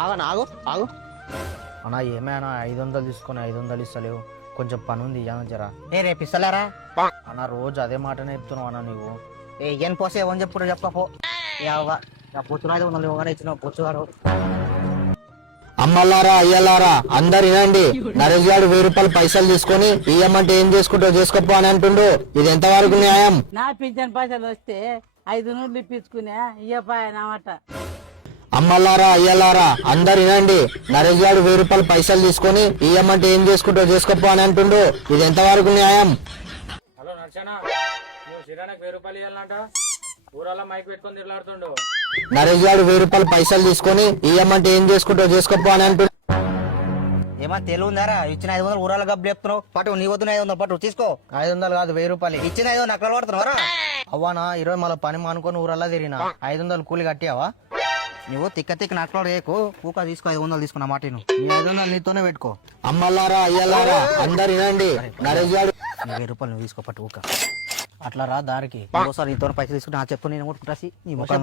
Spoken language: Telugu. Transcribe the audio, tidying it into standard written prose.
ఆగనా ఆగు ఆగు. అన్న ఏమైనా 500 తీసుకొని 500 ఇస్తలేవు, కొంచెం పని ఉంది ఇయ్యాను జరా. రేపు ఇస్తలేరా? అన్న రోజు అదే మాటనే చెప్తున్నావు అన్న నువ్వు. ఏం పోసే ఏమని చెప్పుడు చెప్పపో. పొచ్చురాదు ఇవ్వగానే ఇచ్చిన పొచ్చుగాడు. అమ్మలారా అయ్యలారా అందరు వినండి, నరేష్ గారు 1000 రూపాయలు పైసలు తీసుకొని ఇయ్యమంటే ఏం చేసుకుంటో చేసుకోపో అని అంటుండు. ఇది ఎంత వరకు న్యాయం? నా పింఛన్ పైసలు వస్తే 500 ఇప్పించుకునే ఇయ్యపాయనమాట. అమ్మలారా అయ్యలారా అందరు వినండి, నరేష్ గారు 1000 రూపాయలు పైసలు తీసుకొని ఇయ్యమంటే ఏం చేసుకుంటో చేసుకోపో అని అంటుండు. ఇది ఎంత వరకు న్యాయం? హలో నర్చనా, నువ్వు శ్రీరానికి 1000 రూపాయలు ఇవ్వాలంట. ఊరల్లో మైక్ పెట్టుకొని తిరలాడుతుండు. నరేష్ గారు 1000 రూపాయలు పైసలు తీసుకొని ఇయ్యమంటే ఏం చేసుకుంటో చేసుకోపో అని అంటుండు. ఏమన్నా తెలివి ఉందారా? ఇచ్చిన 500 ఊరాల గబ్బు చెప్తున్నావు. పట్టు నీ వద్దు 500 పట్టు తీసుకో. 500 కాదు 1000 రూపాయలు. ఇచ్చిన 500 నక్కలు పడుతున్నావరా? అవ్వానా ఈరోజు మళ్ళీ పని మానుకొని ఊరల్లా తిరిగినా 500 కూలి కట్టావా? నువ్వు తిక్క నక్కలు రేకు పూక తీసుకో. 500 తీసుకున్న మాట నువ్వు. నీ 500 నీతోనే పెట్టుకో. అమ్మలారా అయ్యలారా అందరు వినండి, నరేష్ గారు 1000 రూపాయలు నువ్వు తీసుకో పట్టు ఊక. అట్లా రా దారికి. ఇంకోసారి నీతో పైసలు తీసుకుని నా చెప్పు నేను కొట్టుకుంటా నీ ముఖం